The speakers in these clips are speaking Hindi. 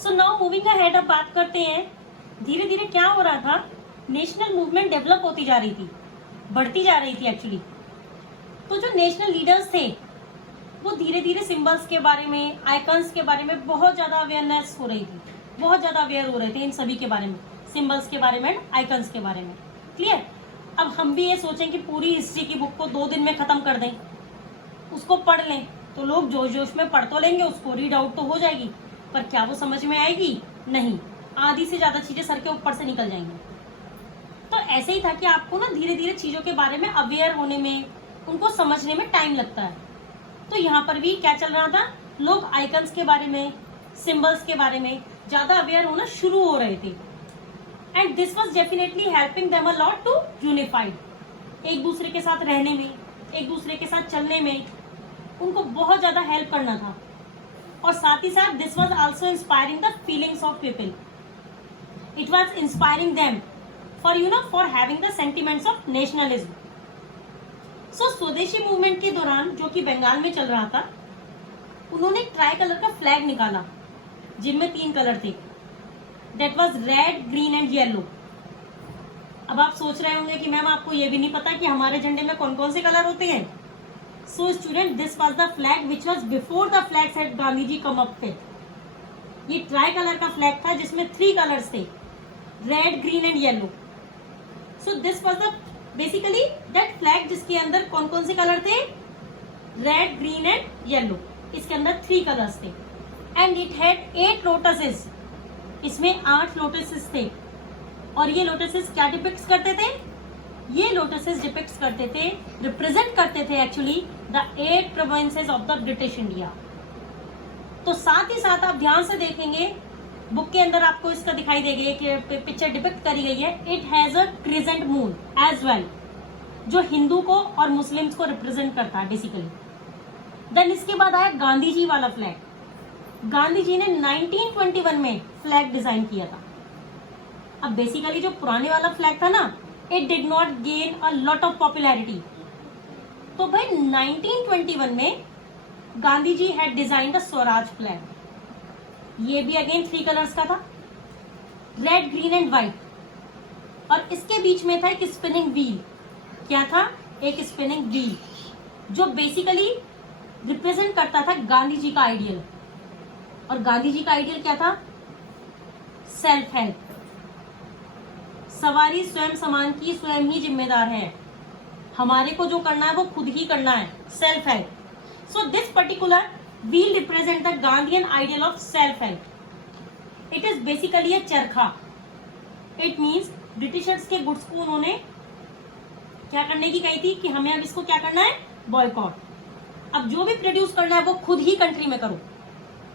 सो नाउ मूविंग अहेड, अब बात करते हैं धीरे धीरे क्या हो रहा था। नेशनल मूवमेंट डेवलप होती जा रही थी, बढ़ती जा रही थी एक्चुअली। तो जो नेशनल लीडर्स थे वो धीरे धीरे सिंबल्स के बारे में, आइकन्स के बारे में बहुत ज्यादा अवेयरनेस हो रही थी, बहुत ज्यादा अवेयर हो रहे थे इन सभी के बारे में, सिंबल्स के बारे में, आइकन्स के बारे में। क्लियर। अब हम भी ये सोचें कि पूरी हिस्ट्री की बुक को 2 दिन में खत्म कर दें, उसको पढ़ लें, तो लोग जोश जोश में पढ़ तो लेंगे, उसको रीड आउट तो हो जाएगी, पर क्या वो समझ में आएगी? नहीं, आधी से ज्यादा चीजें सर के ऊपर से निकल जाएंगी। तो ऐसे ही था कि आपको ना धीरे धीरे चीजों के बारे में अवेयर होने में, उनको समझने में टाइम लगता है। तो यहाँ पर भी क्या चल रहा था, लोग आइकन्स के बारे में, सिंबल्स के बारे में ज्यादा अवेयर होना शुरू हो रहे थे। And this was definitely helping them a lot to unified, एक दूसरे के साथ रहने में, एक दूसरे के साथ चलने में उनको बहुत ज्यादा हेल्प करना था। और साथ ही साथ this was also inspiring the feelings of people, it was inspiring them for having the sentiments of nationalism. So swadeshi movement के दौरान, जो कि बंगाल में चल रहा था, उन्होंने ट्राई कलर का फ्लैग निकाला जिनमें 3 कलर थे, that was red, green and yellow. अब आप सोच रहे होंगे कि मैम आपको ये भी नहीं पता कि हमारे झंडे में कौन कौन से कलर होते हैं। So student, this was the flag which was before the flag set Gandhi ji come up with. ये ट्राई कलर का फ्लैग था जिसमें 3 कलर्स थे, red, green and yellow. So this was the basically that flag जिसके अंदर कौन कौन से कलर थे, रेड, ग्रीन एंड येलो। इसके अंदर 3 कलर्स थे एंड इट हैड 8 लोटसेस, इसमें 8 लोटसेस थे। और ये लोटसेस क्या डिपिक्ट करते थे? ये लोटसेस डिपिक्ट करते थे, रिप्रेजेंट करते थे actually the 8 provinces of the British India. तो साथ ही साथ आप ध्यान से देखेंगे, बुक के अंदर आपको इसका दिखाई देगी कि पिक्चर डिपिक्ट करी गई है। It has a crescent moon as well, जो हिंदू को और मुस्लिम्स को रिप्रेजेंट करता है बेसिकली। देन इसके बाद आया गांधी जी वाला फ्लैग। गांधी जी ने 1921 में फ्लैग डिजाइन किया था। अब बेसिकली जो पुराने वाला फ्लैग था ना, it did not gain a lot of popularity. तो भाई 1921 में Gandhi ji had designed the Swaraj flag. ये भी अगेन 3 कलर्स का था, रेड, ग्रीन एंड व्हाइट। और इसके बीच में था एक स्पिनिंग व्हील। क्या था? एक स्पिनिंग व्हील, जो बेसिकली रिप्रेजेंट करता था गांधी जी का आइडियल। और गांधी जी का आइडियल क्या था? Self help. सवारी स्वयं समान की स्वयं ही जिम्मेदार है, हमारे को जो करना है वो खुद ही करना है, self help. So this particular wheel represent the Gandhian ideal of self help. It is basically अ चरखा। इट मीन्स ब्रिटिशर्स के गुड्स को उन्होंने क्या करने की कही थी कि हमें अब इसको क्या करना है, बॉयकॉट। अब जो भी प्रोड्यूस करना है वो खुद ही कंट्री में करो।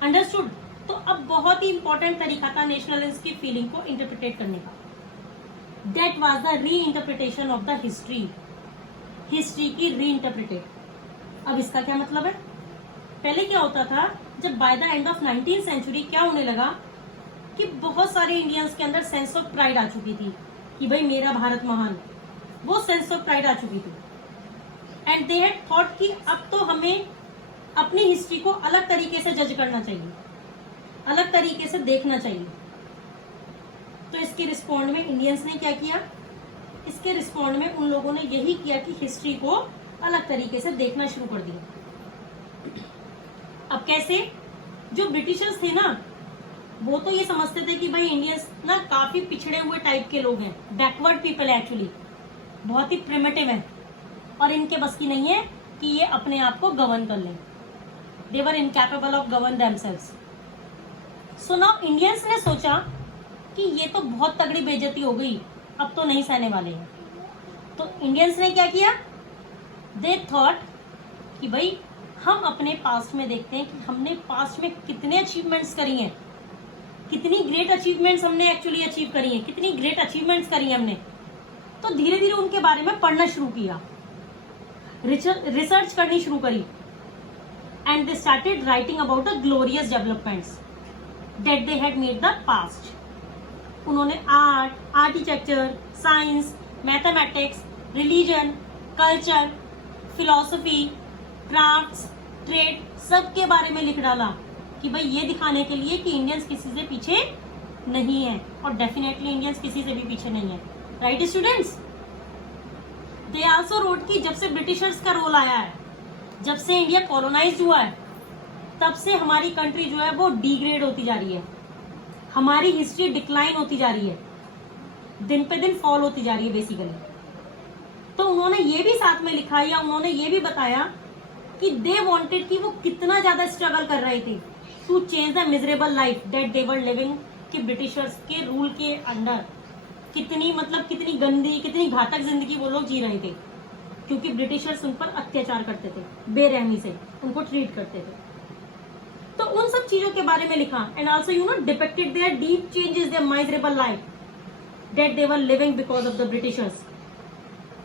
अंडरस्टूड? तो अब बहुत ही इंपॉर्टेंट तरीका था नेशनलिज्म की फीलिंग को इंटरप्रिटेट करने का। दैट वाज द री interpretation of the history, history की री इंटरप्रिटेट। अब इसका क्या मतलब है? पहले क्या होता था, जब by the end of 19th century क्या होने लगा कि बहुत सारे इंडियंस के अंदर सेंस ऑफ प्राइड आ चुकी थी कि भाई मेरा भारत महान, वो सेंस ऑफ प्राइड आ चुकी थी। एंड दे हैड थॉट कि अब तो हमें अपनी हिस्ट्री को अलग तरीके से जज करना चाहिए, अलग तरीके से देखना चाहिए। तो इसके रिस्पॉन्ड में इंडियंस ने क्या किया? इसके रिस्पॉन्ड में उन लोगों ने यही किया कि हिस्ट्री को अलग तरीके से देखना शुरू कर दिया। अब कैसे? जो ब्रिटिशर्स थे ना, वो तो ये समझते थे कि भाई इंडियंस ना काफी पिछड़े हुए टाइप के लोग हैं, बैकवर्ड पीपल है एक्चुअली, बहुत ही प्रिमिटिव है और इनके बस की नहीं है कि ये अपने आप को गवर्न कर लें। They were incapable of govern themselves. So now Indians ने सोचा कि ये तो बहुत तगड़ी बेइज्जती हो गई, अब तो नहीं सहने वाले हैं। तो इंडियंस ने क्या किया? दे थॉट कि भाई हम अपने पास्ट में देखते हैं कि हमने पास्ट में कितने अचीवमेंट्स करी हैं, कितनी ग्रेट अचीवमेंट्स हमने एक्चुअली अचीव करी हैं, कितनी ग्रेट अचीवमेंट्स करी हैं हमने। तो धीरे धीरे उनके बारे में पढ़ना शुरू किया, रिसर्च करनी शुरू करी। And they started writing about the glorious developments that they had made the past. उन्होंने art, architecture, science, mathematics, religion, culture, philosophy, crafts, trade, सब के बारे में लिख डाला कि भाई ये दिखाने के लिए कि इंडियंस किसी से पीछे नहीं है, और डेफिनेटली इंडियंस किसी से भी पीछे नहीं है, right students. They also wrote कि जब से ब्रिटिशर्स का रोल आया है, जब से इंडिया कॉलोनाइज्ड हुआ है, तब से हमारी कंट्री जो है वो डिग्रेड होती जा रही है, हमारी हिस्ट्री डिक्लाइन होती जा रही है, दिन पे दिन फॉल होती जा रही है बेसिकली। तो उन्होंने ये भी साथ में लिखा, या उन्होंने ये भी बताया कि दे वांटेड कि वो कितना ज्यादा स्ट्रगल कर रहे थे to change the miserable life that they were living, कि ब्रिटिशर्स के रूल के अंडर कितनी कितनी गंदी, कितनी घातक जिंदगी वो लोग जी रहे थे, क्योंकि ब्रिटिशर्स उन पर अत्याचार करते थे, बेरहमी से उनको ट्रीट करते थे। तो उन सब चीजों के बारे में लिखा, and also depicted their deep changes, their miserable life that they were living because of the Britishers.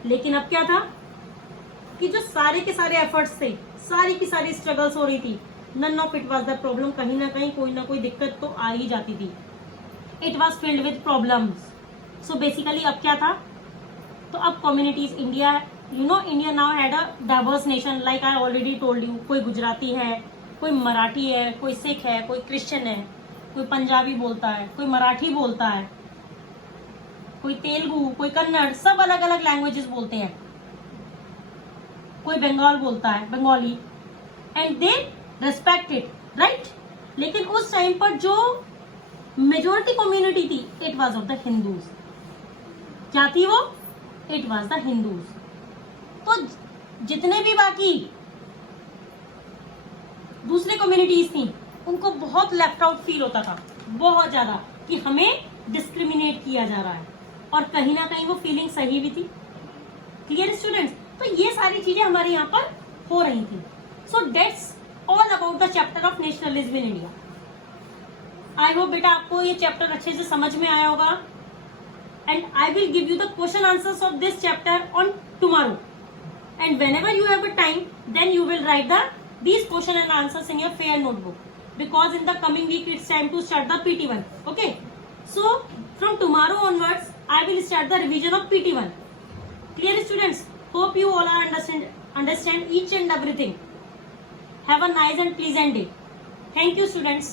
लेकिन अब क्या था कि जो सारे के सारे एफर्ट्स थे, सारी की सारी स्ट्रगल्स हो रही थी, none of it was the problem, कहीं ना कहीं कोई ना कोई दिक्कत तो आ ही जाती थी। It was filled with problems. So basically अब क्या था, तो अब communities, India India now had a diverse nation, like I already told you. कोई गुजराती है, कोई मराठी है, कोई सिख है, कोई क्रिश्चियन है, कोई पंजाबी बोलता है, कोई मराठी बोलता है, कोई तेलुगु, कोई कन्नड़, सब अलग अलग लैंग्वेजेस बोलते हैं, कोई बंगाल बोलता है, Bengali, and they respect it, right. लेकिन उस टाइम पर जो मेजोरिटी कम्युनिटी थी, it was of the Hindus. क्या थी वो? It was the Hindus. तो जितने भी बाकी दूसरे कम्युनिटीज थी, उनको बहुत लेफ्ट आउट फील होता था, बहुत ज्यादा, कि हमें डिस्क्रिमिनेट किया जा रहा है, और कहीं ना कहीं वो फीलिंग सही भी थी। Clear students? तो ये सारी चीजें हमारे यहाँ पर हो रही थी। So that's all about the chapter of nationalism in India. I hope बेटा आपको ये चैप्टर अच्छे से समझ में आया होगा, and I will give you the question answers of this chapter on tomorrow, and whenever you have a time, then you will write these question and answers in your fair notebook, because in the coming week it's time to start the PT1. Okay, so from tomorrow onwards I will start the revision of PT1. Clear students? Hope you all are understand each and everything. Have a nice and pleasant day. Thank you students.